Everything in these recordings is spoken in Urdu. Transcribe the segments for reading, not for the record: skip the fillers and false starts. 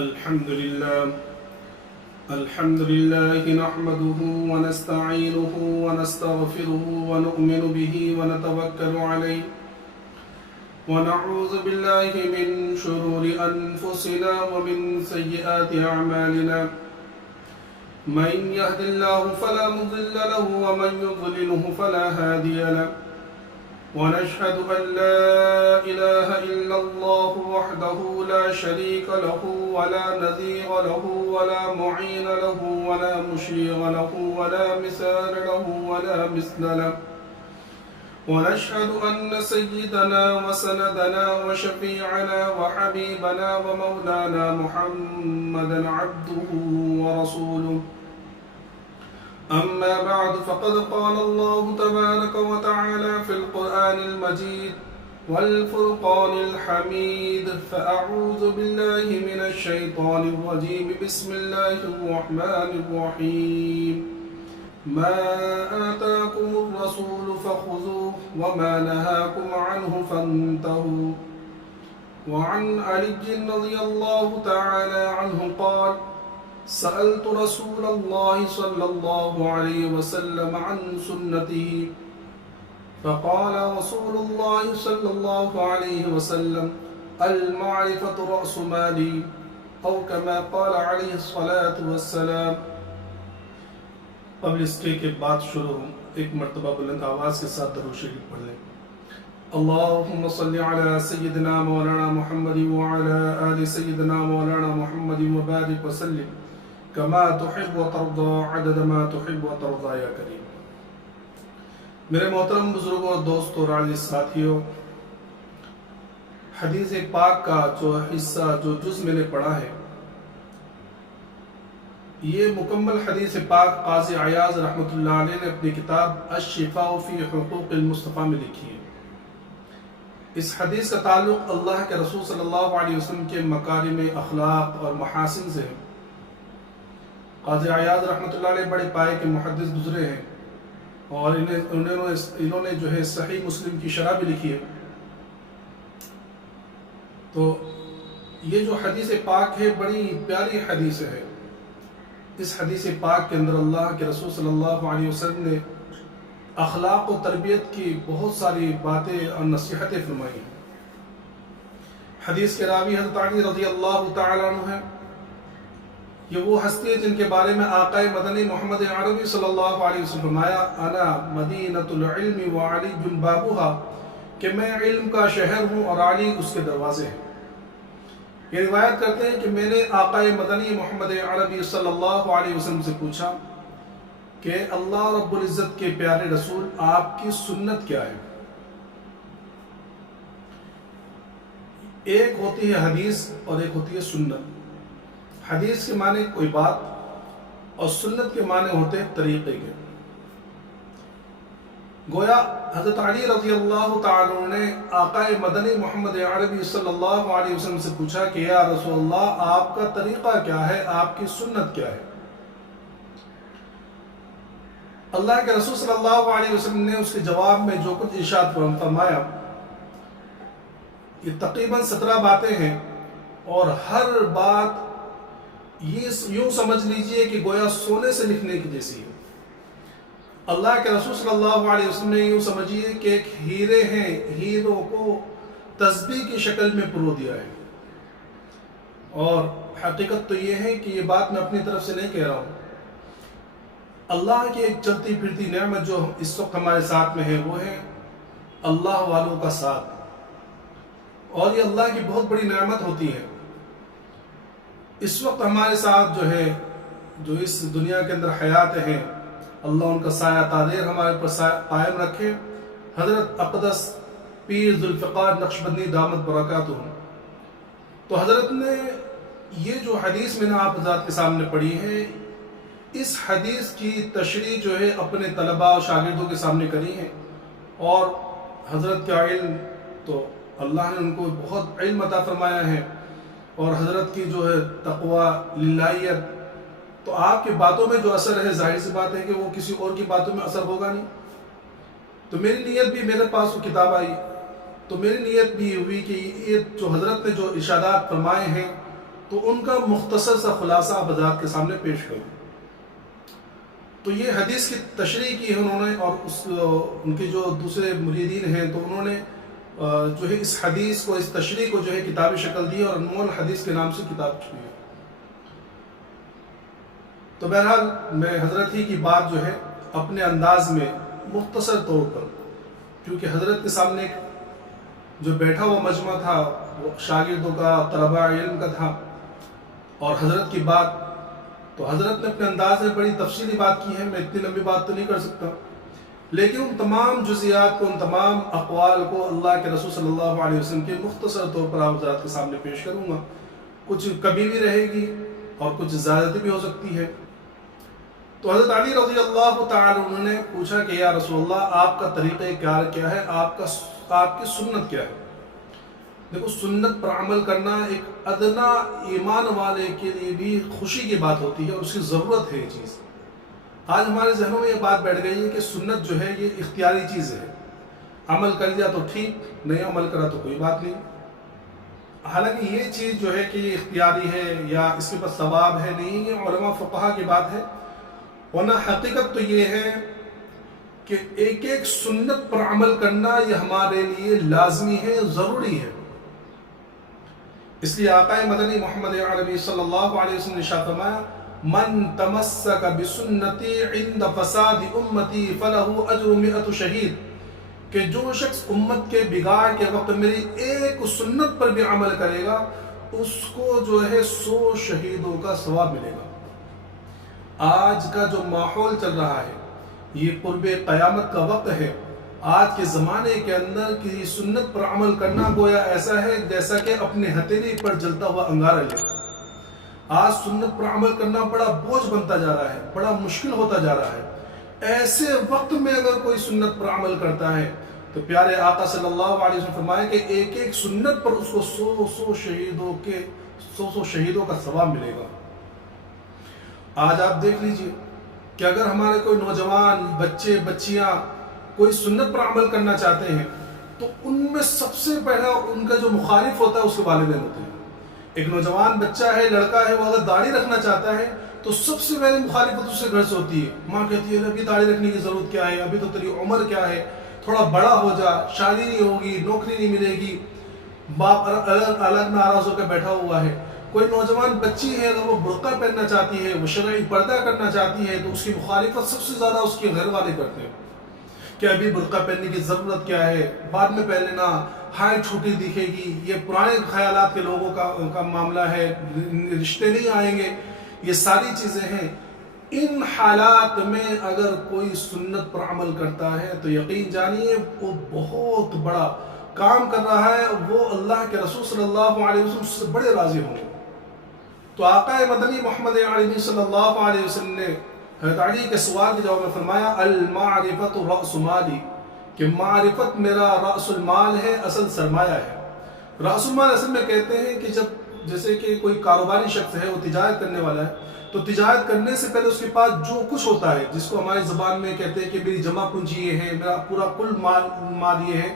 الحمد لله نحمده ونستعينه ونستغفره ونؤمن به ونتوكل عليه ونعوذ بالله من شرور أنفسنا ومن سيئات أعمالنا من يهد الله فلا مضل له ومن يضلله فلا هادي له ونشهد أن لا إله إلا الله وحده لا شريك له ولا نظير له ولا معين له ولا مشير له ولا مثال له ولا مثل له ونشهد أن سيدنا وسندنا وشفيعنا وحبيبنا ومولانا محمدا عبده ورسوله. أما بعد فقد قال الله تبارك وتعالى في القرآن المجيد والفرقان الحميد فأعوذ بالله من الشيطان الرجيم بسم الله الرحمن الرحيم ما آتاكم الرسول فخذوه وما نهاكم عنه فانتهوا. وعن علي رضي الله تعالى عنه قال سألت رسول الله صلى الله عليه وسلم عن سنته فقال رسول الله صلى الله عليه وسلم المعرفة رأس مالي أو كما قال عليه الصلاة والسلام. قبل اس کے بعد شروع ایک مرتبہ بلند آواز کے ساتھ درود شریف پڑھ لیں. اللهم صل على سيدنا مولانا محمد وعلى آل سيدنا مولانا محمد وبارك وسلم كما تحب وترضى عدد ما تحب وترضى یا کریم. میرے محترم بزرگوں اور دوستوں اور عزیز ساتھیوں، حدیث پاک کا جو حصہ جو جز میں نے پڑھا ہے، یہ مکمل حدیث پاک قاضی عیاض رحمۃ اللہ علیہ نے اپنی کتاب الشفاء فی حقوق المصطفیٰ میں لکھی ہے. اس حدیث کا تعلق اللہ کے رسول صلی اللہ علیہ وسلم کے مکارم اخلاق اور محاسن سے ہے. قاضی عیاض رحمۃ اللہ علیہ بڑے پائے کے محدث گزرے ہیں اور انہوں نے جو ہے صحیح مسلم کی شرح بھی لکھی ہے. تو یہ جو حدیث پاک ہے بڑی پیاری حدیث ہے. اس حدیث پاک کے اندر اللہ کے رسول صلی اللہ علیہ وسلم نے اخلاق و تربیت کی بہت ساری باتیں اور نصیحتیں فرمائی. حدیث کے راوی حضرت علی رضی اللہ تعالیٰ عنہ ہیں. یہ وہ ہستی ہے جن کے بارے میں آقا مدنی محمد عربی صلی اللہ علیہ وسلم فرمایا انا مدینۃ العلم وعلی بابها، کہ میں علم کا شہر ہوں اور علی اس کے دروازے ہیں. یہ روایت کرتے ہیں کہ میں نے آقا مدنی محمد عربی صلی اللہ علیہ وسلم سے پوچھا کہ اللہ رب العزت کے پیارے رسول آپ کی سنت کیا ہے؟ ایک ہوتی ہے حدیث اور ایک ہوتی ہے سنت. حدیث کے معنی کوئی بات اور سنت کے معنی ہوتے ہیں طریقے کے. گویا حضرت علی رضی اللہ تعالیٰ عنہ نے آقا مدنی محمد عربی صلی اللہ علیہ وسلم سے پوچھا کہ یا رسول اللہ آپ کا طریقہ کیا ہے، آپ کی سنت کیا ہے؟ اللہ کے رسول صلی اللہ علیہ وسلم نے اس کے جواب میں جو کچھ ارشاد فرمایا، یہ تقریباً 17 باتیں ہیں اور ہر بات یہ یوں سمجھ لیجئے کہ گویا سونے سے لکھنے کی جیسی ہے. اللہ کے رسول صلی اللہ علیہ وسلم نے یوں سمجھیے کہ ایک ہیرے ہیں، ہیروں کو تسبیح کی شکل میں پرو دیا ہے. اور حقیقت تو یہ ہے کہ یہ بات میں اپنی طرف سے نہیں کہہ رہا ہوں. اللہ کی ایک چلتی پھرتی نعمت جو اس وقت ہمارے ساتھ میں ہے وہ ہے اللہ والوں کا ساتھ. اور یہ اللہ کی بہت بڑی نعمت ہوتی ہے. اس وقت ہمارے ساتھ جو ہے جو اس دنیا کے اندر حیات ہیں، اللہ ان کا سایہ تادیر ہمارے پر قائم رکھے. حضرت اقدس پیر ذوالفقار نقشبندی دامت برکاتہم، تو حضرت نے یہ جو حدیث میں نے آپ حضرات کے سامنے پڑھی ہے، اس حدیث کی تشریح جو ہے اپنے طلباء اور شاگردوں کے سامنے کری ہے. اور حضرت کا علم تو اللہ نے ان کو بہت علم عطا فرمایا ہے، اور حضرت کی جو ہے تقوی للہیت، تو آپ کی باتوں میں جو اثر ہے ظاہر سی بات ہے کہ وہ کسی اور کی باتوں میں اثر ہوگا نہیں. تو میری نیت بھی، میرے پاس وہ کتاب آئی تو میری نیت بھی ہوئی کہ یہ جو حضرت نے جو ارشادات فرمائے ہیں تو تو ان کا مختصر سا خلاصہ آپ حضرات کے سامنے پیش کروں۔ تو یہ حدیث کی تشریح کی ہے انہوں نے، اور ان کے جو دوسرے مریدین ہیں تو انہوں نے جو ہے اس حدیث کو، اس تشریح کو جو ہے کتابی شکل دی اور انمول حدیث کے نام سے کتاب چھپی ہے۔ تو بہرحال میں حضرت ہی کی بات جو ہے اپنے انداز میں مختصر طور پر، کیونکہ حضرت کے سامنے جو بیٹھا ہوا مجمع تھا وہ شاگردوں کا، طلباء علم کا تھا، اور حضرت کی بات تو حضرت نے اپنے انداز میں بڑی تفصیلی بات کی ہے، میں اتنی لمبی بات تو نہیں کر سکتا، لیکن ان تمام جزیات کو، ان تمام اقوال کو اللہ کے رسول صلی اللہ علیہ وسلم کے مختصر طور پر آپ حضرات کے سامنے پیش کروں گا۔ کچھ کمی بھی رہے گی اور کچھ زیادتی بھی ہو سکتی ہے۔ تو حضرت علی رضی اللہ تعالی عنہ نے پوچھا کہ یا رسول اللہ، آپ کا طریقہ کار کیا ہے، آپ کی سنت کیا ہے؟ دیکھو، سنت پر عمل کرنا ایک ادنا ایمان والے کے لیے بھی خوشی کی بات ہوتی ہے، اور اس کی ضرورت ہے یہ چیز۔ آج ہمارے ذہنوں میں یہ بات بیٹھ گئی ہے کہ سنت جو ہے یہ اختیاری چیز ہے، عمل کر لیا تو ٹھیک، نہیں عمل کرا تو کوئی بات نہیں۔ حالانکہ یہ چیز جو ہے کہ یہ اختیاری ہے یا اس کے پاس ثواب ہے، نہیں، یہ علماء فقہا کی بات ہے، ورنہ حقیقت تو یہ ہے کہ ایک ایک سنت پر عمل کرنا یہ ہمارے لیے لازمی ہے، ضروری ہے۔ اس لیے آقا مدنی محمد عربی صلی اللہ علیہ وسلم نے ارشاد فرمایا، من تمسک بسنتی عند فساد امتی فلہ اجر 100 شہید، کہ جو شخص امت کے بگاڑ کے وقت میری ایک سنت پر بھی عمل کرے گا، اس کو جو ہے 100 شہیدوں کا ثواب ملے گا۔ آج کا جو ماحول چل رہا ہے، یہ قرب قیامت کا وقت ہے، آج کے زمانے کے اندر کسی سنت پر عمل کرنا گویا ایسا ہے جیسا کہ اپنے ہتھیلی پر جلتا ہوا انگارہ لے۔ آج سنت پر عمل کرنا بڑا بوجھ بنتا جا رہا ہے، بڑا مشکل ہوتا جا رہا ہے۔ ایسے وقت میں اگر کوئی سنت پر عمل کرتا ہے تو پیارے آقا صلی اللہ علیہ وسلم فرمائے کہ ایک ایک سنت پر اس کو 100 شہیدوں کا ثواب ملے گا۔ آج آپ دیکھ لیجئے کہ اگر ہمارے کوئی نوجوان، بچے، بچیاں کوئی سنت پر عمل کرنا چاہتے ہیں تو ان میں سب سے پہلا ان کا جو مخالف ہوتا ہے اس کے والدین ہوتے ہیں۔ ایک نوجوان بچہ ہے، لڑکا ہے، وہ اگر داڑھی رکھنا چاہتا ہے تو سب سے پہلے مخالفت اس سے گھر سے ہوتی ہے۔ ماں کہتی ہے ابھی داڑھی رکھنے کی ضرورت کیا ہے، ابھی تو تیری عمر کیا ہے، تھوڑا بڑا ہو جا، شادی نہیں ہوگی، نوکری نہیں ملے گی۔ باپ الگ ناراض ہو کے بیٹھا ہوا ہے۔ کوئی نوجوان بچی ہے، اگر وہ برقع پہننا چاہتی ہے، وہ شرعی پردہ کرنا چاہتی ہے، تو اس کی مخالفت سب سے زیادہ اس کے گھر والے کرتے ہیں کہ ابھی برقع پہننے کی ضرورت کیا ہے، بعد میں پہن لینا، ہائٹ چھوٹی دکھے گی، یہ پرانے خیالات کے لوگوں کا معاملہ ہے، رشتے نہیں آئیں گے، یہ ساری چیزیں ہیں۔ ان حالات میں اگر کوئی سنت پر عمل کرتا ہے تو یقین جانیے وہ بہت بڑا کام کر رہا ہے، وہ اللہ کے رسول صلی اللہ علیہ وسلم سے بڑے راضی ہوں گے۔ تو آقا مدنی محمد عربی صلی اللہ علیہ وسلم نے حضرت علی کے سوال کے جواب میں فرمایا، المعرفت رأس مالی، کہ معرفت میرا رأس المال ہے، اصل سرمایہ ہے۔ رأس المال اصل میں کہتے ہیں کہ جب جیسے کہ کوئی کاروباری شخص ہے، وہ تجارت کرنے والا ہے، تو تجارت کرنے سے پہلے اس کے پاس جو کچھ ہوتا ہے، جس کو ہماری زبان میں کہتے ہیں کہ میری جمع پونجی یہ ہے، میرا پورا کل مال یہ ہے،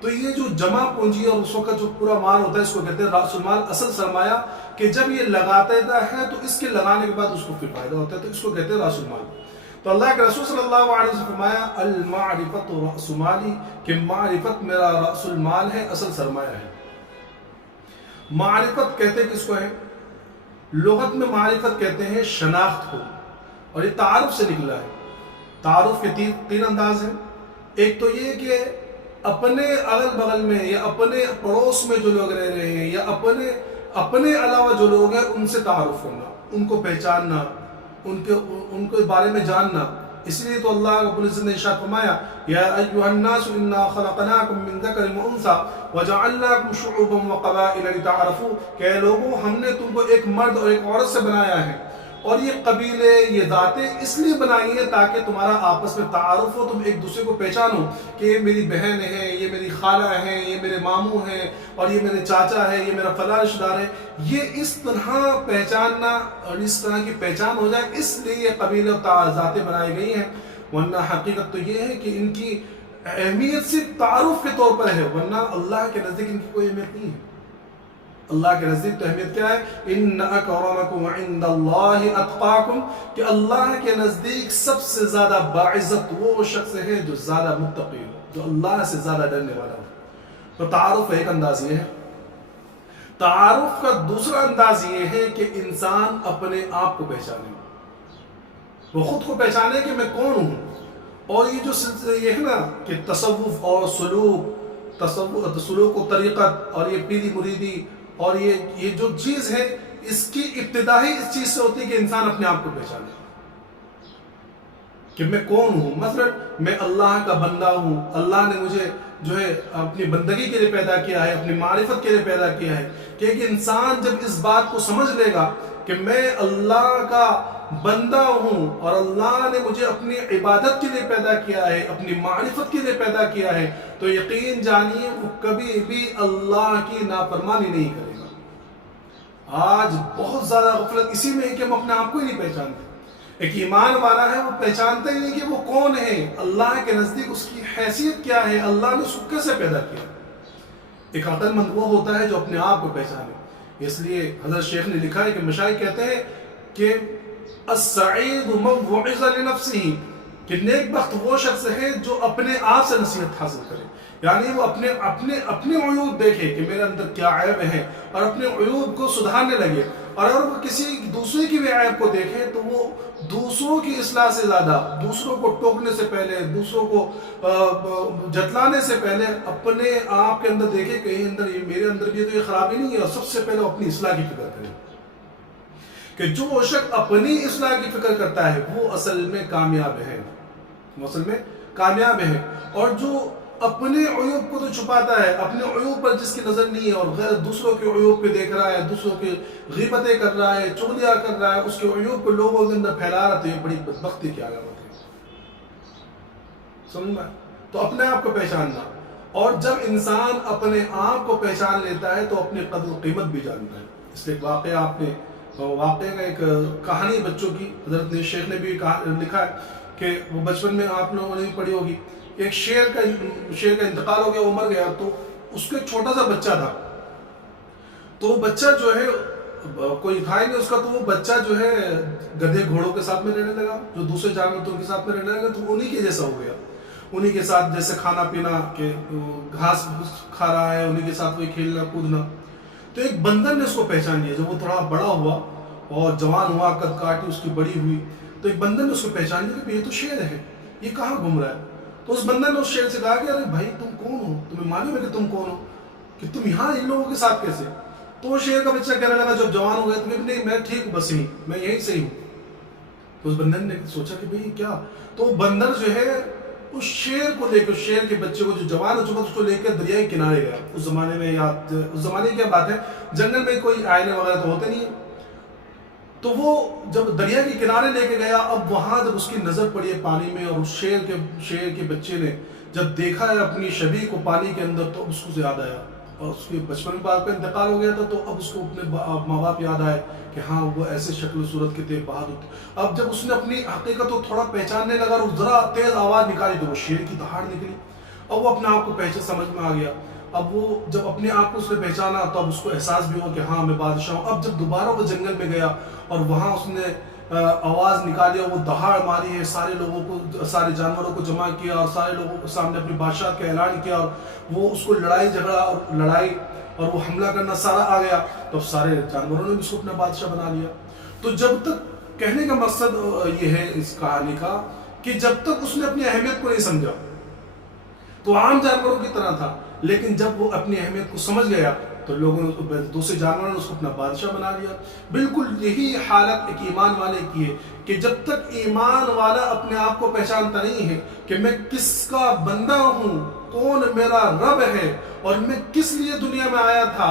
تو یہ جو جمع پونجی اور اس وقت جو پورا مال ہوتا ہے اس کو کہتے ہیں رأس المال، اصل سرمایہ، کہ جب یہ لگاتا ہے تو اس کے لگانے کے بعد اس کو پھر فائدہ ہوتا ہے، تو اس کو کہتے ہیں رأس المال۔ تو اللہ کے رسول صلی اللہ علیہ وسلم فرمایا المعرفت رأس مالی، کہ معرفت میرا رأس المال ہے، اصل سرمایہ ہے۔ معرفت کہتے کس کو ہے؟ لغت میں معرفت کہتے ہیں شناخت کو، اور یہ تعارف سے نکلا ہے۔ تعارف کے تین انداز ہیں۔ ایک تو یہ کہ اپنے اگل بغل میں یا اپنے پڑوس میں جو لوگ رہ رہے ہیں یا اپنے علاوہ جو لوگ ہیں ان سے تعارف کرنا، ان کو پہچاننا، ان کے بارے میں جاننا۔ اس لیے تو اللہ رب العزت نے ارشاد فرمایا، یا ایھا الناس انا خلقناکم من ذکر وانثی وجعلناکم شعوبا وقبائل لتعارفوا، کہ اے لوگوں ہم نے تم کو ایک مرد اور ایک عورت سے بنایا ہے، اور یہ قبیلے، یہ ذاتیں اس لیے بنائی ہیں تاکہ تمہارا آپس میں تعارف ہو، تم ایک دوسرے کو پہچانو کہ یہ میری بہن ہے، یہ میری خالہ ہے، یہ میرے ماموں ہیں، اور یہ میرے چاچا ہے، یہ میرا فلاں رشتہ دار ہے۔ یہ اس طرح پہچاننا اور اس طرح کی پہچان ہو جائے، اس لیے یہ قبیلے اور ذاتیں بنائی گئی ہیں، ورنہ حقیقت تو یہ ہے کہ ان کی اہمیت صرف تعارف کے طور پر ہے، ورنہ اللہ کے نزدیک ان کی کوئی اہمیت نہیں ہے۔ اللہ کے نزدیک تو اہمیت کیا ہے؟ ان اکرمکم عند اللہ اتقاکم، کہ اللہ کے نزدیک سب سے زیادہ باعزت وہ شخص ہے جو زیادہ متقی ہو، جو اللہ سے زیادہ ڈرنے والا ہو۔ تو تعارف ایک انداز یہ ہے۔ تعارف کا دوسرا انداز یہ ہے کہ انسان اپنے آپ کو پہچانے، وہ خود کو پہچانے کہ میں کون ہوں۔ اور یہ جو یہ ہے نا کہ تصوف اور سلوک و طریقت اور یہ پیری مریدی اور یہ جو چیز ہے، اس کی ابتدا ہی اس چیز سے ہوتی ہے کہ انسان اپنے آپ کو پہچانے کہ میں کون ہوں۔ مثلا میں اللہ کا بندہ ہوں، اللہ نے مجھے جو ہے اپنی بندگی کے لیے پیدا کیا ہے، اپنی معرفت کے لیے پیدا کیا ہے۔ کہ ایک انسان جب اس بات کو سمجھ لے گا کہ میں اللہ کا بندہ ہوں اور اللہ نے مجھے اپنی عبادت کے لیے پیدا کیا ہے، اپنی معرفت کے لیے پیدا کیا ہے، تو یقین جانیے وہ کبھی بھی اللہ کی نافرمانی نہیں کرے گا۔ آج بہت زیادہ غفلت اسی میں ہے کہ ہم اپنے آپ کو ہی نہیں پہچانتے۔ ایک ایمان والا ہے وہ پہچانتا ہی نہیں کہ وہ کون ہے، اللہ کے نزدیک اس کی حیثیت کیا ہے، اللہ نے اس کو کیسے پیدا کیا۔ ایک عقل مند وہ ہوتا ہے جو اپنے آپ کو پہچانے۔ اس لیے حضرت شیخ نے لکھا ہے کہ مشائخ کہتے ہیں کہ السعید من وعظ لنفسه، کہ نیک بخت وہ شخص ہے جو اپنے آپ سے نصیحت حاصل کرے، یعنی وہ اپنے عیوب دیکھے کہ میرے اندر کیا عیب ہے اور اپنے عیوب کو سدھارنے لگے۔ اور اگر وہ کسی دوسرے کی بھی عیب کو دیکھے تو وہ دوسروں کی اصلاح سے زیادہ، دوسروں کو ٹوکنے سے پہلے، دوسروں کو جتلانے سے پہلے اپنے آپ کے اندر دیکھے کہ میرے اندر بھی تو یہ خرابی نہیں ہے، اور سب سے پہلے اپنی اصلاح کی فکر کرے۔ کہ جو شخص اپنی اصلاح کی فکر کرتا ہے وہ اصل میں کامیاب ہے، وہ اصل میں کامیاب ہے۔ اور جو اپنے عیوب کو تو چھپاتا ہے، اپنے عیوب پر جس کی نظر نہیں ہے اور غیر دوسروں کے عیوب پہ دیکھ رہا ہے، دوسروں کی غیبتیں کر رہا ہے، چغلیاں کر رہا ہے، اس کے عیوب کو لوگوں کے اندر پھیلا رہا ہے، تو یہ بڑی بدبختی کی علامت ہے۔ سمجھنا؟ تو اپنے آپ کو پہچاننا، اور جب انسان اپنے آپ کو پہچان لیتا ہے تو اپنی قدر و قیمت بھی جانتا ہے۔ اس لیے واقعہ کا ایک کہانی بچوں کی حضرت شیخ نے بھی لکھا ہے کہ وہ بچپن میں آپ لوگوں نے بھی پڑھی ہوگی۔ ایک شیر کا انتقال ہو گیا، وہ مر گیا، تو اس کو ایک چھوٹا سا بچہ تھا، تو وہ بچہ جو ہے کوئی تھا ہی نہیں اس کا، تو وہ بچہ جو ہے گدھے گھوڑوں کے ساتھ میں رہنے لگا، جو دوسرے جانوروں کے ساتھ میں رہنے لگا، تو انہی کے جیسا ہو گیا، انہی کے ساتھ جیسے کھانا پینا، کہ گھاس کھا رہا ہے، انہی کے ساتھ وہی کھیلنا کودنا۔ تو ایک بندر نے اس کو پہچان لیا، جب وہ تھوڑا بڑا ہوا اور جوان ہوا، قد کاٹی اس کی بڑی ہوئی، تو ایک بندر نے اس کو پہچان لیا کہ یہ تو شیر ہے، یہ کہاں گھوم رہا ہے۔ تو اس بندر نے اس شیر سے کہا کہ ارے بھائی تم کون ہو، تمہیں معلوم ہے کہ تم کون ہو، کہ تم یہاں ان لوگوں کے ساتھ کیسے۔ تو وہ شیر کا بچہ کہنے لگا جب جوان ہو گیا، تو نہیں میں ٹھیک ہوں، بس یہیں میں یہیں سے ہی ہوں۔ تو اس بندر نے سوچا کہ بھئی کیا، تو وہ بندر جو ہے اس شیر کو لے کے، اس شیر کے بچے کو جو جوان ہو چکا اس کو لے کے دریائے کنارے گیا۔ اس زمانے میں اس زمانے کی کیا بات ہے، جنگل میں کوئی آئینے وغیرہ تو ہوتے نہیں ہیں، تو وہ جب دریا کے کنارے لے کے گیا، اب وہاں جب اس کی نظر پڑی ہے پانی میں، اور اس شیر کے بچے نے جب دیکھا ہے اپنی شبیہ کو پانی کے اندر، تو اس کو یاد آیا، اور اس کے بچپن میں باپ کا انتقال ہو گیا تھا، تو اب اس کو اپنے ماں باپ یاد آئے کہ ہاں وہ ایسے شکل و صورت کے تھے، بہادر۔ اب جب اس نے اپنی حقیقت کو تھوڑا پہچاننے لگا اور ذرا تیز آواز نکالی، تو وہ شیر کی دہاڑ نکلی، اب وہ اپنے آپ کو سمجھ میں آ گیا۔ اب وہ جب اپنے آپ کو اس نے پہچانا تو اب اس کو احساس بھی ہوا کہ ہاں میں بادشاہ ہوں۔ اب جب دوبارہ وہ جنگل میں گیا اور وہاں اس نے آواز نکالی اور وہ دہاڑ ماری ہے، سارے لوگوں کو، سارے جانوروں کو جمع کیا اور سارے لوگوں کے سامنے اپنی بادشاہت کا اعلان کیا، اور وہ اس کو لڑائی اور وہ حملہ کرنا سارا آ گیا، تو سارے جانوروں نے بھی اس کو اپنا بادشاہ بنا لیا۔ تو جب تک کہنے کا مقصد یہ ہے اس کہانی کا کہ جب تک اس نے اپنی اہمیت کو نہیں سمجھا تو عام جانوروں کی طرح تھا، لیکن جب وہ اپنی اہمیت کو سمجھ گیا تو لوگوں نے، دوسرے جانوروں نے اس کو اپنا بادشاہ بنا لیا۔ بالکل یہی حالت ایک ایمان والے کی ہے کہ جب تک ایمان والا اپنے آپ کو پہچانتا نہیں ہے کہ میں کس کا بندہ ہوں، کون میرا رب ہے اور میں کس لیے دنیا میں آیا تھا،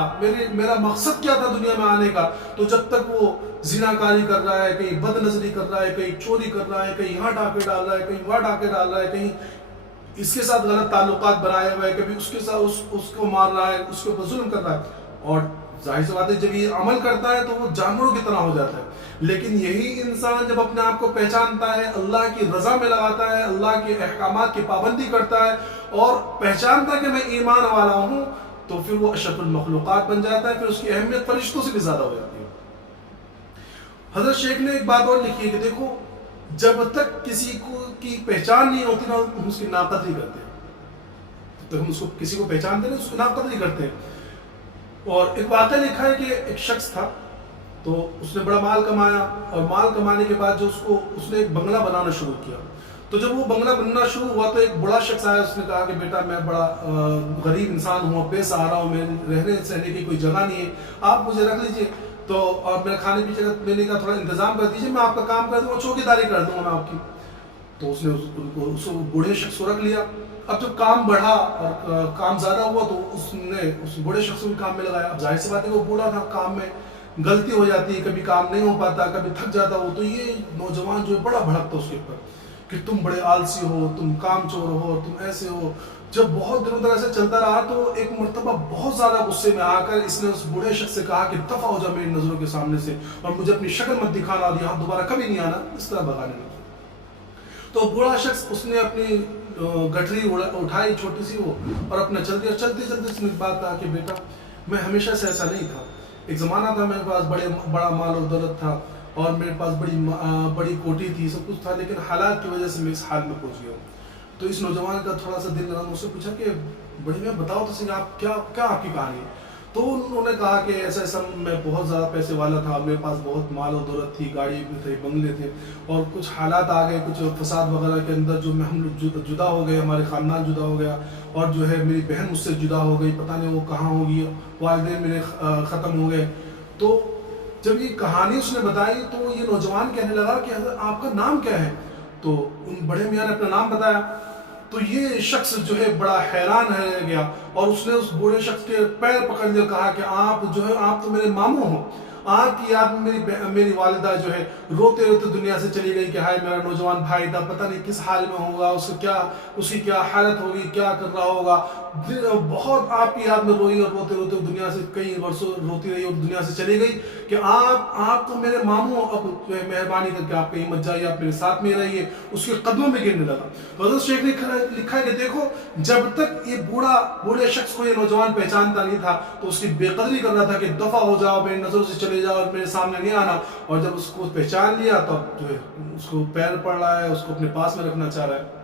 میرا مقصد کیا تھا دنیا میں آنے کا، تو جب تک وہ زناکاری کر رہا ہے، کہیں بد نظری کر رہا ہے، کہیں چوری کر رہا ہے، کہیں یہاں ڈاکے ڈال رہا ہے، کہیں وہاں ڈاکے ڈال رہا ہے، کہیں اس کے ساتھ غلط تعلقات بنائے ہوئے، کبھی اس کے ساتھ اس کو مار رہا ہے، اس کے اوپر ظلم کر رہا ہے، اور ظاہر سی بات ہے جب یہ عمل کرتا ہے تو وہ جانوروں کی طرح ہو جاتا ہے۔ لیکن یہی انسان جب اپنے آپ کو پہچانتا ہے، اللہ کی رضا میں لگاتا ہے، اللہ کے احکامات کی پابندی کرتا ہے اور پہچانتا ہے کہ میں ایمان والا ہوں، تو پھر وہ اشرف المخلوقات بن جاتا ہے، پھر اس کی اہمیت فرشتوں سے بھی زیادہ ہو جاتی ہے۔ حضرت شیخ نے ایک بات اور لکھی ہے کہ دیکھو، جب تک کسی کو کی پہچان نہیں ہوتی نا، ہم اس کی ناقدری کرتے ہیں، تو ہم اس کو کسی کو پہچانتے نہیں، اس کی ناقدری کرتے ہیں۔ اور ایک واقعہ لکھا ہے کہ ایک شخص تھا، تو اس نے بڑا مال کمایا، اور مال کمانے کے بعد جو اس نے ایک بنگلہ بنانا شروع کیا۔ تو جب وہ بنگلہ بننا شروع ہوا تو ایک بڑا شخص آیا، اس نے کہا کہ بیٹا میں بڑا غریب انسان ہوں، بے سہارا ہوں، میرے رہنے سہنے کی کوئی جگہ نہیں ہے، آپ مجھے رکھ لیجئے، تو اور میرا کھانے پینے کا تھوڑا انتظام کر دیجئے، میں آپ کا کام کر دوں گا، چوکیداری کر دوں گا میں آپ کی۔ تو اس نے اس بوڑھے شخص کو رکھ لیا۔ اب جب کام بڑھا اور کام زیادہ ہوا تو اس نے اس بوڑھے شخص کو بھی کام میں لگایا۔ اب ظاہر سی بات ہے وہ بوڑھا تھا، کام میں غلطی ہو جاتی ہے، کبھی کام نہیں ہو پاتا، کبھی تھک جاتا ہو، تو یہ نوجوان جو ہے بڑا بھڑکتا اس کے اوپر کہ تم بڑے آلسی ہو، تم کام چور ہو، تم ایسے ہو۔ جب بہت دنوں تک ایسے چلتا رہا تو ایک مرتبہ بہت زیادہ غصے میں آ کر اس نے اس بوڑھے شخص سے کہا کہ دفع ہو جا میری نظروں کے سامنے سے، اور مجھے اپنی شکل مت دکھانا، اور یہاں دوبارہ کبھی نہیں آنا، اس طرح بھگانے لگا۔ تو بوڑھا شخص اس نے اپنی گٹھری اٹھائی چھوٹی سی وہ، اور اپنا چلتے اس نے بات کہا کہ بیٹا میں ہمیشہ سے ایسا نہیں تھا، ایک زمانہ تھا میرے پاس بڑا مال و دولت تھا، اور میرے پاس بڑی کوٹھی تھی، سب کچھ تھا، لیکن حالات کی وجہ سے میں اس حال میں پہنچ گیا ہوں۔ تو اس نوجوان کا تھوڑا سا دل نرم، اس سے پوچھا کہ بڑی میں بتاؤ تو صحیح، آپ کیا آپ کی کہانی ہے؟ تو انہوں نے کہا کہ ایسا میں بہت زیادہ پیسے والا تھا، میرے پاس بہت مال و دولت تھی، گاڑی بھی تھی، بنگلے تھے، اور کچھ حالات آ گئے، کچھ فساد وغیرہ کے اندر جو ہم لوگ جدا ہو گئے، ہمارے خاندان جدا ہو گیا، اور جو ہے میری بہن مجھ سے جدا ہو گئی، پتہ نہیں وہ کہاں ہوگی، والدین میرے ختم ہو گئے۔ تو جب یہ کہانی اس نے بتائی تو یہ نوجوان کہنے لگا کہ حضرت آپ کا نام کیا ہے؟ تو ان بڑے میاں نے اپنا نام بتایا۔ تو یہ شخص جو ہے بڑا حیران رہ گیا، اور اس نے اس بوڑھے شخص کے پیر پکڑ لیا، کہا کہ آپ جو ہے آپ تو میرے ماموں ہو، آپ کی یاد میں میری والدہ جو ہے روتے روتے دنیا سے چلی گئی کہ ہائے میرا نوجوان بھائی تھا، پتہ نہیں کس حال میں ہوگا، اس کی کیا حالت ہوگی، کیا کر رہا ہوگا، بہت آپ کی یاد میں روئی، اور روتے روتے دنیا سے کئی برسوں روتی رہی اور دنیا سے چلی گئی کہ آپ تو میرے ماموں، اب جو ہے مہربانی کر کے آپ کہیں مت جائیے، آپ میرے ساتھ میں رہیے۔ اس کے قدموں میں گرنے لگا۔ حضرت شیخ نے لکھا ہے کہ دیکھو، جب تک یہ بوڑھے شخص کو یہ نوجوان پہچانتا نہیں تھا تو اس کی بے قدری کر رہا تھا کہ دفع ہو جاؤ، میری نظروں سے چلے جاؤ، اور میرے سامنے نہیں آنا، اور جب اس کو پہچان لیا تو جو ہے اس کو پیر پڑ رہا ہے، اس کو اپنے پاس میں رکھنا چاہ رہا ہے۔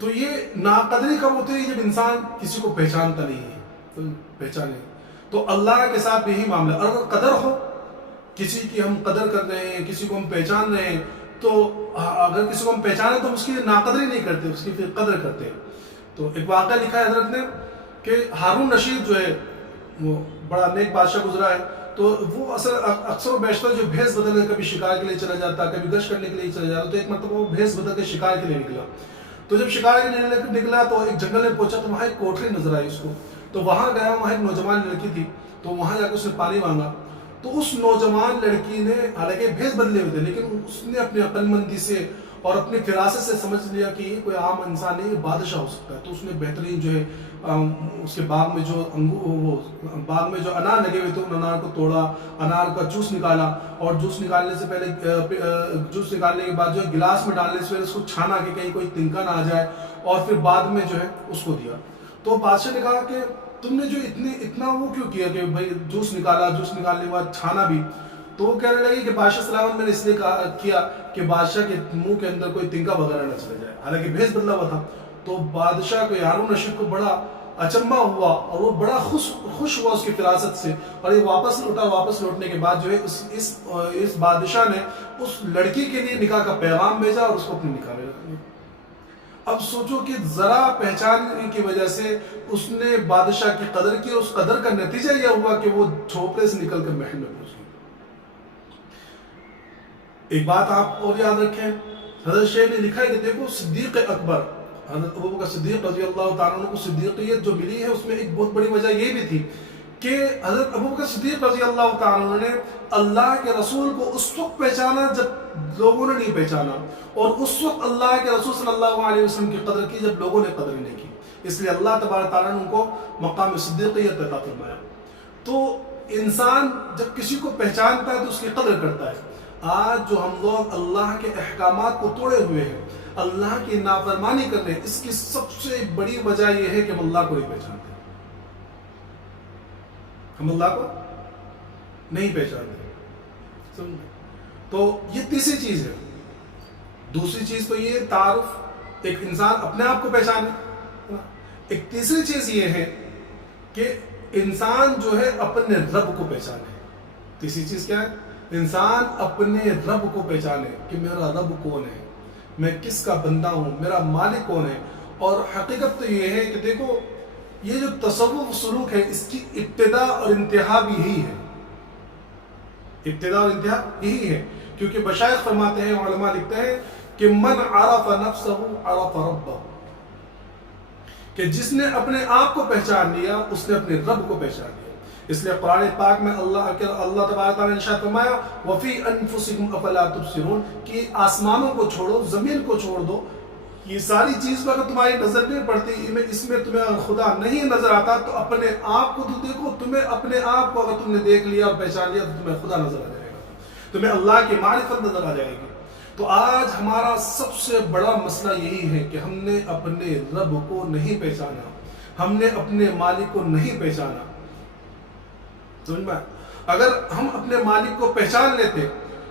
تو یہ ناقدری کب ہوتی ہے؟ جب انسان کسی کو پہچانتا نہیں ہے، پہچانے تو اللہ کے ساتھ بھی یہی معاملہ۔ اور اگر قدر ہو، کسی کی ہم قدر کر رہے ہیں، کسی کو ہم پہچان رہے ہیں، تو اگر کسی کو ہم پہچانے تو ہم اس کی ناقدری نہیں کرتے، اس کی پھر قدر کرتے ہیں۔ تو ایک واقعہ لکھا ہے حضرت نے کہ ہارون رشید جو ہے وہ بڑا نیک بادشاہ گزرا ہے، تو وہ اکثر و بیشتر جو بھیس بدل کے کبھی شکار کے لیے چلا جاتا، کبھی گشت کرنے کے لیے چلا جاتا، تو ایک مرتبہ وہ بھیس بدل کے شکار کے لیے نکلا۔ تو جب شکار کے لیے نکلا تو ایک جنگل میں پہنچا، تو وہاں ایک کوٹری نظر آئی اس کو، تو وہاں گیا، وہاں ایک نوجوان لڑکی تھی، تو وہاں جا کے اس نے پانی مانگا۔ تو اس نوجوان لڑکی نے، حالانکہ بھیس بدلے ہوئے تھے، لیکن اس نے اپنی عقل مندی سے اور اپنی فراست سے سمجھ لیا کہ یہ کوئی عام انسان نہیں، یہ بادشاہ ہو سکتا ہے۔ تو اس نے بہترین جو ہے اس کے باغ میں جو انار لگے ہوئے تھے، ان انار کو توڑا، انار کا جوس نکالا، اور جوس نکالنے سے پہلے جوس نکالنے کے بعد جو ہے گلاس میں ڈالنے سے پہلے اس کو چھانا کہ کہیں کوئی تنکا نہ آ جائے، اور پھر بعد میں جو ہے اس کو دیا۔ تو بادشاہ نے کہا کہ تم نے جو اتنا وہ کیوں کیا کہ بھائی جوس نکالا، جوس نکالنے کے بعد چھانا بھی؟ تو وہ کہنے لگی کہ بادشاہ سلامت، میں نے اس لیے کیا کہ بادشاہ کے منہ کے اندر کوئی تنکا وغیرہ نہ چلا جائے، حالانکہ بھیس بدلا ہوا تھا۔ تو بادشاہ کو، ہارون رشید کو بڑا اچنبھا ہوا، اور وہ بڑا خوش ہوا اس کی فراست سے، اور یہ واپس لوٹنے کے بعد جو ہے اس بادشاہ نے اس لڑکی کے لیے نکاح کا پیغام بھیجا، اور اس کو اپنے نکاح میں رکھ لیا۔ اب سوچو کہ ذرا پہچاننے کی وجہ سے اس نے بادشاہ کی قدر کی، اور اس قدر کا نتیجہ یہ ہوا کہ وہ جھوپڑے سے نکل کر محل میں پہنچ گئی۔ ایک بات آپ اور یاد رکھیں، حضرت شیخ نے لکھا ہے کہ دیکھو، صدیق اکبر حضرت ابوبکر صدیق رضی اللہ تعالیٰ عنہ کو صدیقیت جو ملی ہے، اس میں ایک بہت بڑی وجہ یہ بھی تھی کہ حضرت ابوبکر صدیق رضی اللہ تعالیٰ عنہ نے اللہ کے رسول کو اس وقت پہچانا جب لوگوں نے نہیں پہچانا، اور اس وقت اللہ کے رسول صلی اللہ علیہ وسلم کی قدر کی جب لوگوں نے قدر نہیں کی، اس لیے اللہ تبارک تعالیٰ نے ان کو مقام صدیقیت عطا فرمایا۔ تو انسان جب کسی کو پہچانتا ہے تو اس کی قدر کرتا ہے۔ آج جو ہم لوگ اللہ کے احکامات کو توڑے ہوئے ہیں، اللہ کی نافرمانی کر رہے ہیں، اس کی سب سے بڑی وجہ یہ ہے کہ ہم اللہ کو نہیں پہچانتے۔ ہم اللہ کو نہیں پہچانتے. تو یہ تیسری چیز ہے. دوسری چیز تو یہ تعارف، ایک انسان اپنے آپ کو پہچانے. ایک تیسری چیز یہ ہے کہ انسان جو ہے اپنے رب کو پہچانے. تیسری چیز کیا ہے؟ انسان اپنے رب کو پہچانے کہ میرا رب کون ہے، میں کس کا بندہ ہوں، میرا مالک کون ہے. اور حقیقت تو یہ ہے کہ دیکھو یہ جو تصوف سلوک ہے اس کی ابتدا اور انتہا بھی یہی ہے. ابتدا اور انتہا یہی ہے، کیونکہ مشائخ فرماتے ہیں، علماء لکھتے ہیں کہ من عرف نفسہ عرف ربہ، کہ جس نے اپنے آپ کو پہچان لیا اس نے اپنے رب کو پہچان لیا. اس لیے قرآن پاک میں اللہ تبارک تعالیٰ نے ارشاد فرمایا وَفِي أَنفُسِكُمْ أَفَلَا تُبْصِرُونَ، کہ آسمانوں کو چھوڑو، زمین کو چھوڑ دو، یہ ساری چیز پر اگر تمہاری نظر نہیں پڑتی، اس میں تمہیں اگر خدا نہیں نظر آتا تو اپنے آپ کو تو دیکھو. تمہیں اپنے آپ کو اگر تم نے دیکھ لیا اور پہچان لیا تو تمہیں خدا نظر آ جائے گا، تمہیں اللہ کی معرفت نظر آ جائے گی. تو آج ہمارا سب سے بڑا مسئلہ یہی ہے کہ ہم نے اپنے رب کو نہیں پہچانا، ہم نے اپنے مالک کو نہیں پہچانا. سمجھ میں؟ اگر ہم اپنے مالک کو پہچان لیتے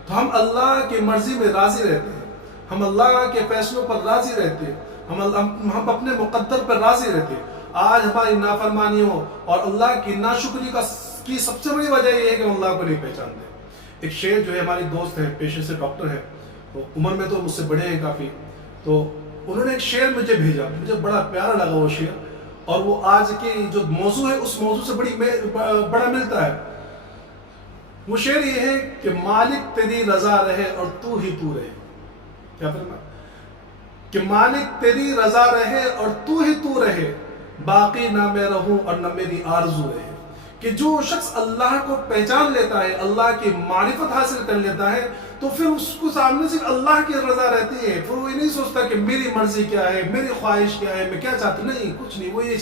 تو ہم اللہ کی مرضی میں راضی رہتے ہیں، ہم اللہ کے فیصلوں پر راضی رہتے ہیں، ہم اپنے مقدر پر راضی رہتے ہیں. آج ہماری نافرمانیوں اور اللہ کی ناشکری کی سب سے بڑی وجہ یہ ہے کہ ہم اللہ کو نہیں پہچانتے. ایک شیخ جو ہے ہماری دوست ہیں، پیشے سے ڈاکٹر ہیں، تو عمر میں تو مجھ سے بڑے ہیں کافی، تو انہوں نے ایک شعر مجھے بھیجا، مجھے بڑا پیارا لگا وہ شعر، اور وہ آج کی جو موضوع ہے اس موضوع سے بڑا ملتا ہے. وہ شعر یہ ہے کہ مالک تیری رضا رہے اور تو ہی تو رہے. کیا فرمایا؟ کہ مالک تیری رضا رہے اور تو ہی تو رہے، باقی نہ میں رہوں اور نہ میری آرزو رہے. کہ جو شخص اللہ کو پہچان لیتا ہے، اللہ کی معرفت حاصل کر لیتا ہے، تو پھر اس کو سامنے صرف اللہ کی رضا رہتی ہے. پھر وہ یہ نہیں سوچتا کہ میری مرضی کیا ہے، میری خواہش کیا ہے، میں کیا چاہتا ہوں. نہیں، کچھ نہیں. وہ یہ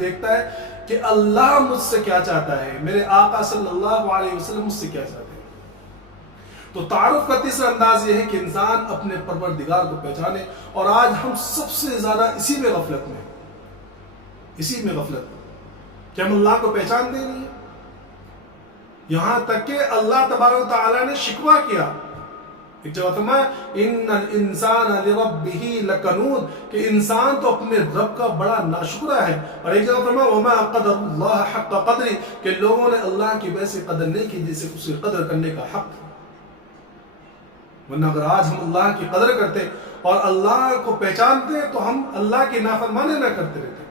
دیکھتا ہے کہ اللہ مجھ سے کیا چاہتا ہے، میرے آقا صلی اللہ علیہ وسلم مجھ سے کیا چاہتے ہیں. تو تعارف کا تیسرا انداز یہ ہے کہ انسان اپنے پروردگار کو پہچانے. اور آج ہم سب سے زیادہ اسی میں غفلت کہ ہم اللہ کو پہچانتے نہیں ہیں. یہاں تک کہ اللہ تبارک و تعالیٰ نے شکوہ کیا. ایک جگہ فرمایا ان الانسان لربہ لکنود، کہ انسان تو اپنے رب کا بڑا ناشکرہ ہے. اور ایک جگہ فرمایا وما قدر اللہ حق قدری، کہ لوگوں نے اللہ کی ویسے قدر نہیں کی جیسے اسے قدر کرنے کا حق تھا. ورنہ اگر آج ہم اللہ کی قدر کرتے اور اللہ کو پہچانتے تو ہم اللہ کی نافرمانی نہ کرتے رہتے.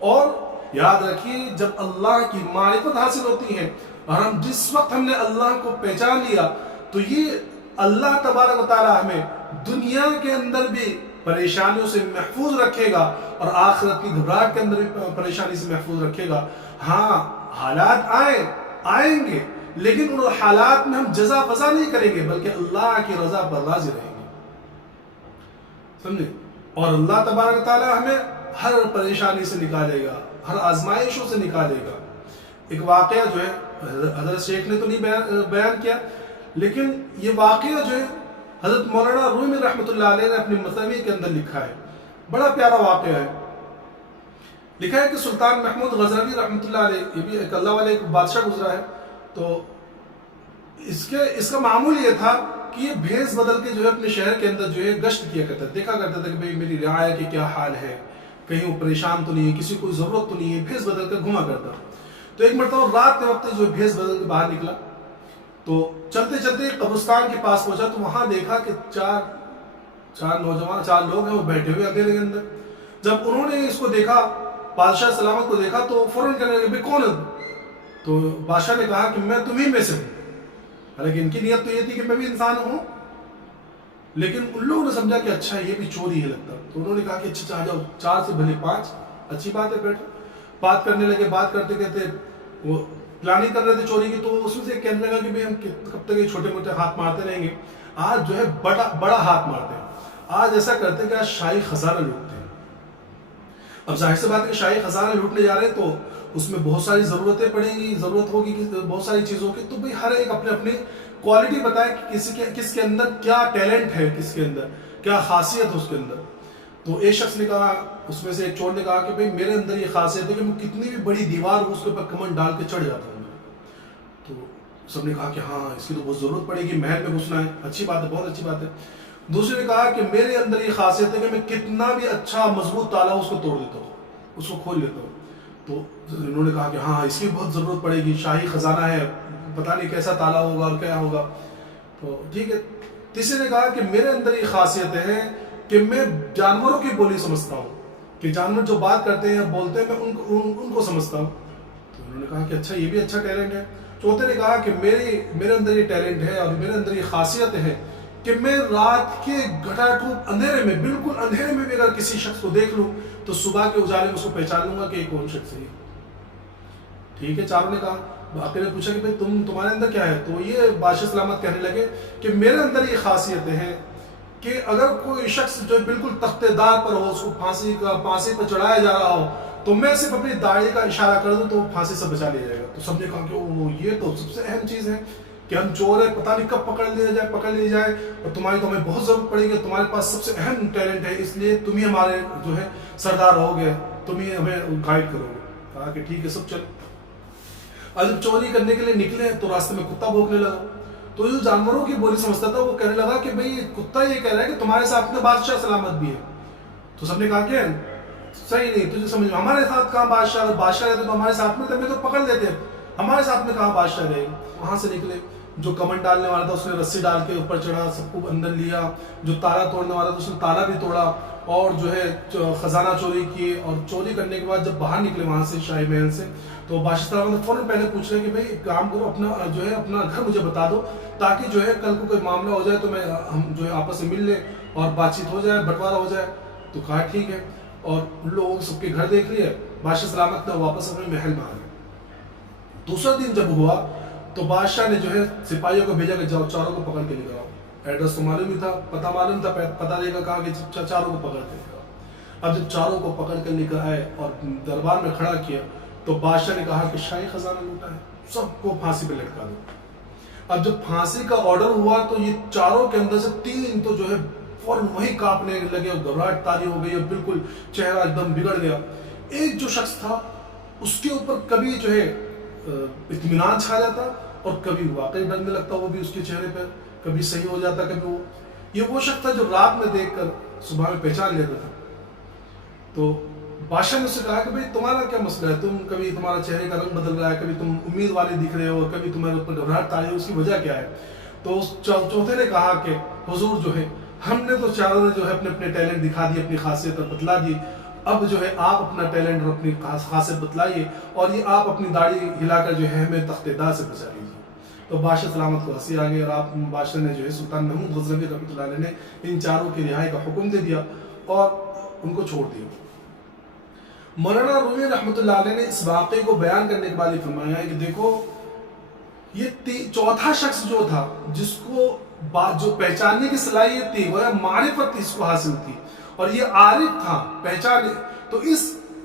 اور یاد رکھیے جب اللہ کی معرفت حاصل ہوتی ہے اور جس وقت ہم نے اللہ کو پہچان لیا تو یہ اللہ تبارک و تعالی ہمیں دنیا کے اندر بھی پریشانیوں سے محفوظ رکھے گا اور آخرت کی گھبراہٹ کے اندر بھی پریشانی سے محفوظ رکھے گا. ہاں حالات آئیں گے، لیکن ان حالات میں ہم جزا فضا نہیں کریں گے بلکہ اللہ کی رضا پر راضی رہیں گے. سمجھے؟ اور اللہ تبارک و تعالی ہمیں ہر پریشانی سے نکالے گا، ہر آزمائشوں سے نکالے گا. ایک واقعہ جو ہے حضرت شیخ نے تو نہیں بیان کیا، لیکن یہ واقعہ جو ہے حضرت مولانا رومی رحمۃ اللہ علیہ نے اپنی مثنوی کے اندر لکھا ہے. بڑا پیارا واقعہ ہے. لکھا ہے کہ سلطان محمود غزنوی رحمۃ اللہ علیہ، یہ بھی ایک اللہ والے ایک بادشاہ گزرا ہے، تو اس کا معمول یہ تھا کہ یہ بھیس بدل کے جو ہے اپنے شہر کے اندر جو ہے گشت کیا کرتا، دیکھا کرتا تھا کہ بھئی میری رعایا کی کیا حال ہے، کہیں وہ پریشان تو نہیں ہے، کسی کو ضرورت تو نہیں ہے، بھیس بدل کر گھما کرتا. تو ایک مرتبہ رات کے وقت جو بھیس بدل کے باہر نکلا تو چلتے چلتے قبرستان کے پاس پہنچا تو وہاں دیکھا کہ چار لوگ ہیں وہ بیٹھے ہوئے اندھیرے کے اندر. جب انہوں نے اس کو دیکھا، بادشاہ سلامت کو دیکھا تو فوراً کہنے لگے کون ہے؟ تو بادشاہ نے کہا کہ میں تمہیں میں سے ہوں. حالانکہ ان کی نیت تو یہ تھی کہ میں بھی انسان ہوں، لیکن ان لوگوں نے سمجھا کہ اچھا یہ بھی چوری ہے لگتا. تو انہوں نے کہا کہ اچھا آ جاؤ، 4 سے بھلے 5، اچھی بات ہے، بیٹھو. بات کرنے لگے. بات کرتے کرتے وہ پلاننگ کر رہے تھے چوری کی، تو اس میں سے کہنے لگا کہ بھئی ہم کب تک یہ چھوٹے موٹے ہاتھ مارتے رہیں گے، آج جو ہے بڑا ہاتھ مارتے ہیں. آج ایسا کرتے ہیں کہ آج شاہی خزانہ لوٹتے ہیں. اب ظاہر سی بات ہے کہ شاہی خزانہ لوٹنے جا رہے ہیں تو اس میں بہت ساری ضرورتیں پڑیں گی، ضرورت ہوگی بہت ساری چیزوں کی. تو بھئی ہر ایک اپنے اپنی کوالٹی بتائے کہ کس کے اندر کیا ٹیلنٹ ہے، کس کے اندر کیا خاصیت ہے اس کے اندر. تو ایک شخص نے کہا، اس میں سے ایک چور نے کہا کہ بھئی میرے اندر یہ خاصیت ہے کہ میں کتنی بھی بڑی دیوار ہو اس کے اوپر کمن ڈال کے چڑھ جاتا ہوں. تو سب نے کہا کہ ہاں اس کی تو بہت ضرورت پڑے گی، محل میں گھسنا ہے، اچھی بات ہے، بہت اچھی بات ہے۔ دوسرے نے کہا کہ میرے اندر یہ خاصیت ہے کہ میں کتنا بھی اچھا مضبوط تالا اس کو توڑ دیتا ہوں، اس کو کھول لیتا ہوں۔ تو انہوں نے کہا کہ ہاں اس کی بہت ضرورت پڑے گی، شاہی خزانہ ہے، پتہ نہیں کیسا تالا ہوگا اور کیا ہوگا۔ تو ٹھیک ہے۔ تیسرے نے کہا کہ میرے اندر یہ خاصیت ہے کہ میں جانوروں کی بولی سمجھتا ہوں، کہ جانور جو بات کرتے ہیں یا بولتے ہیں میں ان کو سمجھتا ہوں۔ تو انہوں نے کہا کہ اچھا یہ بھی اچھا ٹیلنٹ ہے۔ چوتھے نے کہا کہ میرے اندر یہ ٹیلنٹ ہے اور میرے اندر یہ خاصیت ہے کہ میں رات کے گھٹا ٹوپ اندھیرے میں، بالکل اندھیرے میں بھی اگر کسی شخص کو دیکھ لوں تو صبح کے اجالے میں اس کو پہچان لوں گا کہ یہ کون شخص ہے۔ ٹھیک ہے، چاروں نے کہا۔ باقی نے پوچھا کہ بھائی تمہارے اندر کیا ہے؟ تو یہ بادشاہ سلامت کہنے لگے کہ میرے اندر یہ خاصیت ہے کہ اگر کوئی شخص جو بالکل تختے دار پر ہو، اس کو پھانسی پر چڑھایا جا رہا ہو، تو میں صرف اپنی داڑھی کا اشارہ کر دوں تو وہ پھانسی سے بچا لیا جائے گا۔ تو سب نے کہا کہ یہ تو سب سے اہم چیز ہے کہ ہم چور ہیں، پتہ نہیں کب پکڑ لی جائے اور تمہاری تو ہمیں بہت ضرورت پڑے گی، تمہارے پاس سب سے اہم ٹیلنٹ ہے، اس لیے تم ہی ہمارے جو ہے سردار رہو گے، تم ہی ہمیں گائیڈ کرو گے۔ کہا کہ ٹھیک ہے سب چل۔ اور جب چوری کرنے کے لیے نکلے تو راستے میں کتا بھونکنے لگا۔ تو جو جانوروں کی بولی سمجھتا تھا وہ کہنے لگا کہ بھئی کتا یہ کہہ رہا ہے کہ تمہارے ساتھ میں بادشاہ سلامت بھی ہے۔ تو سب نے کہا کہ صحیح نہیں، تجھے سمجھ ہمارے ساتھ کہاں بادشاہ رہتے تو ہمارے ساتھ میں تمہیں تو پکڑ لیتے، ہمارے ساتھ میں کہاں بادشاہ رہے۔ وہاں سے نکلے، جو کمن ڈالنے والا تھا اس نے رسی ڈال کے اوپر چڑھا، سب کو اندر لیا، جو تالا توڑنے والا تھا اس نے تالا بھی توڑا اور جو ہے خزانہ چوری کیے۔ اور چوری کرنے کے بعد جب باہر نکلے وہاں سے شاہی محل سے تو بادشاہ سلامت فوراً پہلے پوچھ رہے کہ بھائی ایک کام کرو، اپنا گھر مجھے بتا دو تاکہ جو ہے کل کو کوئی معاملہ ہو جائے تو ہم جو ہے آپس میں مل لیں اور بات چیت ہو جائے، بٹوارا ہو جائے۔ تو کہا ٹھیک ہے، اور ان لوگوں سب کے گھر دیکھ لیے۔ بادشاہ سلامت نے واپس اپنے محل میں آ گئے۔ دوسرا دن جب ہوا تو بادشاہ نے جو ہے سپاہیوں کو بھیجا کہ جاؤ چاروں کو پکڑ کے لے آؤ۔ ایڈریس تو معلوم ہی تھا، پتہ معلوم تھا، پتہ دے کر کہا کہ چاروں کو پکڑ کے لے آؤ۔ اب جب چاروں کو پکڑ کر لے کر آئے اور دربار میں کھڑا کیا تو بادشاہ نے کہا کہ شاہی خزانہ لوٹا ہے، سب کو پھانسی پہ لٹکا دو۔ اب جب پھانسی کا آرڈر ہوا تو یہ چاروں کے اندر سے تین تو جو ہے فوراً وہی کانپنے لگے اور گھبراہٹ طاری ہو گئی اور بالکل چہرہ ایک دم بگڑ گیا۔ ایک جو شخص تھا اس کے اوپر کبھی جو ہے اطمینان چھا جاتا اور کبھی واقعی ڈرنے لگتا، وہ بھی اس کے چہرے پہ کبھی صحیح ہو جاتا، کبھی وہ شخص تھا جو رات میں دیکھ کر صبح میں پہچان لیتا تھا۔ تو بادشاہ نے اس سے کہا کہ بھائی تمہارا کیا مسئلہ ہے، تم کبھی تمہارا چہرے کا رنگ بدل رہا ہے، کبھی تم امید والے دکھ رہے ہو، کبھی تمہارے اوپر گھبراہٹ طاری ہے، اس کی وجہ کیا ہے؟ تو اس چوتھے نے کہا کہ حضور جو ہے ہم نے تو چاروں نے جو ہے اپنے اپنے ٹیلنٹ دکھا دی، اپنی خاصیت بتلا دی، اب جو ہے آپ اپنا ٹیلنٹ اور اپنی خاصیت بتلائیے اور یہ آپ اپنی داڑھی ہلا کر جو ہے ہمیں تخت دار سے بچا لیجیے۔ تو بادشاہ سلامت کو ہنسی آ گئی اور آپ بادشاہ نے جو ہے سلطان محمود غزنوی رحمۃ اللہ علیہ نے ان چاروں کی رہائی کا حکم دے دیا اور ان کو چھوڑ دیا۔ مولانا رومی رحمۃ اللہ علیہ نے اس واقعے کو بیان کرنے کے بعد یہ فرمایا ہے کہ دیکھو یہ چوتھا شخص جو تھا جس کو جو پہچاننے کی صلاحیت تھی وہ معرفت اس کو حاصل تھی اور یہ عارف تھا پہچانے، تو اس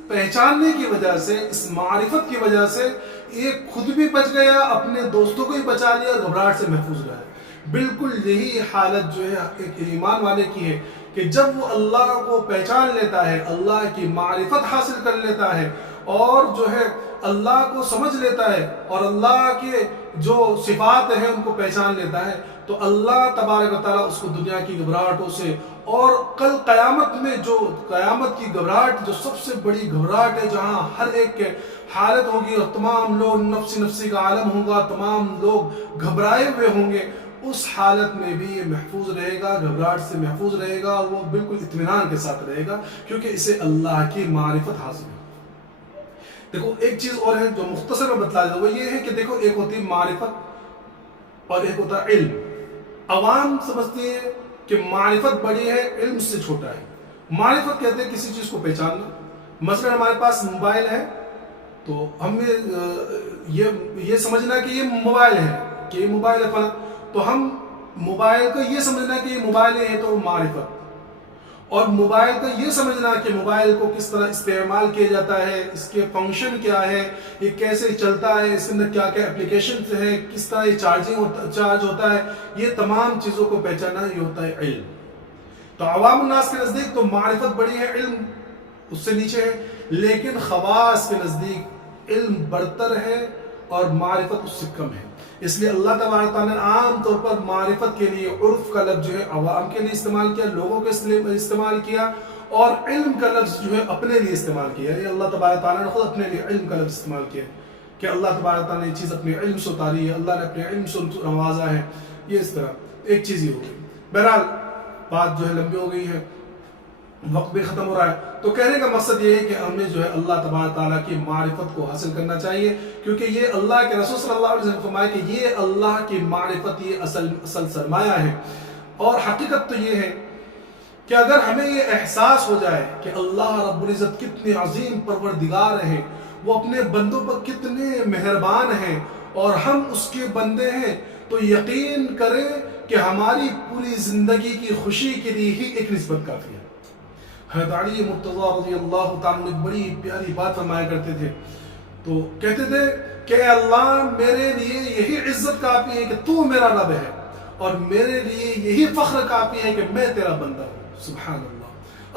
پہچاننے کی وجہ سے، اس معرفت کی وجہ سے یہ خود بھی بچ گیا، اپنے دوستوں کو بھی بچا لیا اور گھبراہٹ سے محفوظ رہا۔ بالکل یہی حالت جو ہے ایک ایمان والے کی ہے کہ جب وہ اللہ کو پہچان لیتا ہے، اللہ کی معرفت حاصل کر لیتا ہے اور جو ہے اللہ کو سمجھ لیتا ہے اور اللہ کے جو صفات ہیں ان کو پہچان لیتا ہے، تو اللہ تبارک و تعالیٰ اس کو دنیا کی گھبراہٹوں سے اور کل قیامت میں جو قیامت کی گھبراہٹ جو سب سے بڑی گھبراہٹ ہے جہاں ہر ایک کے حالت ہوگی اور تمام لوگ نفسی نفسی کا عالم ہوگا، تمام لوگ گھبرائے ہوئے ہوں گے، اس حالت میں بھی یہ محفوظ رہے گا، گھبراہٹ سے محفوظ رہے گا اور وہ بالکل اطمینان کے ساتھ رہے گا کیونکہ اسے اللہ کی معرفت حاصل ہے۔ دیکھو ایک چیز اور ہے جو مختصر میں بتلا دیں، وہ یہ ہے کہ دیکھو ایک ہوتی ہے معرفت اور ایک ہوتا ہے علم۔ عوام سمجھتی ہے کہ معرفت بڑی ہے، علم سے چھوٹا ہے۔ معرفت کہتے ہیں کسی چیز کو پہچاننا۔ مثلا ہمارے پاس موبائل ہے تو ہم یہ سمجھنا کہ یہ موبائل ہے، کہ یہ موبائل ہے فلاں، تو ہم موبائل کا یہ سمجھنا کہ یہ موبائل ہے تو معرفت، اور موبائل کا یہ سمجھنا کہ موبائل کو کس طرح استعمال کیا جاتا ہے، اس کے فنکشن کیا ہے، یہ کیسے چلتا ہے، اس کے اندر کیا کیا اپلیکیشنز ہیں، کس طرح یہ چارج ہوتا ہے، یہ تمام چیزوں کو پہچاننا یہ ہوتا ہے علم۔ تو عوام الناس کے نزدیک تو معرفت بڑی ہے، علم اس سے نیچے ہے، لیکن خواص کے نزدیک علم برتر ہے اور معرفت اس سے کم ہے۔ اس لیے اللہ تبارک تعالیٰ نے عام طور پر معرفت کے لیے عرف کا لفظ جو ہے عوام کے لیے استعمال کیا، لوگوں کے استعمال کیا، اور علم کا لفظ جو ہے اپنے لیے استعمال کیا. یعنی اللہ تبارک تعالیٰ نے خود اپنے لیے علم کا لفظ استعمال کیا کہ اللہ تبارک تعالیٰ نے یہ چیز اپنے علم سے اتاری ہے، اللہ نے اپنے علم سے نوازا ہے. یہ اس طرح ایک چیز ہی ہو گئی. بہرحال بات جو ہے لمبی ہو گئی ہے، وقت بھی ختم ہو رہا ہے. تو کہنے کا مقصد یہ ہے کہ ہمیں جو ہے اللہ تبارک تعالیٰ کی معرفت کو حاصل کرنا چاہیے، کیونکہ یہ اللہ کے رسول صلی اللہ علیہ وسلم فرمائے کہ یہ اللہ کی معرفت یہ اصل سرمایہ ہے. اور حقیقت تو یہ ہے کہ اگر ہمیں یہ احساس ہو جائے کہ اللہ رب العزت کتنے عظیم پروردگار ہیں، وہ اپنے بندوں پر کتنے مہربان ہیں اور ہم اس کے بندے ہیں، تو یقین کریں کہ ہماری پوری زندگی کی خوشی کے لیے ہی ایک نسبت کافی ہے. حضرت علی مرتضیٰ رضی اللہ تعالیٰ ایک بڑی پیاری بات فرمایا کرتے تھے. تو کہتے تھے کہ اے اللہ میرے لیے یہی عزت کافی ہے کہ تو میرا رب ہے، اور میرے لیے یہی فخر کافی ہے کہ میں تیرا بندہ ہوں. سبحان اللہ.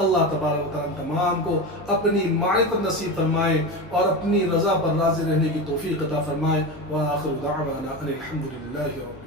اللہ تبارک و تعالیٰ تمام کو اپنی معرفت نصیب فرمائے اور اپنی رضا پر راضی رہنے کی توفیق عطا فرمائے. وآخر دعوانا ان الحمد للہ رب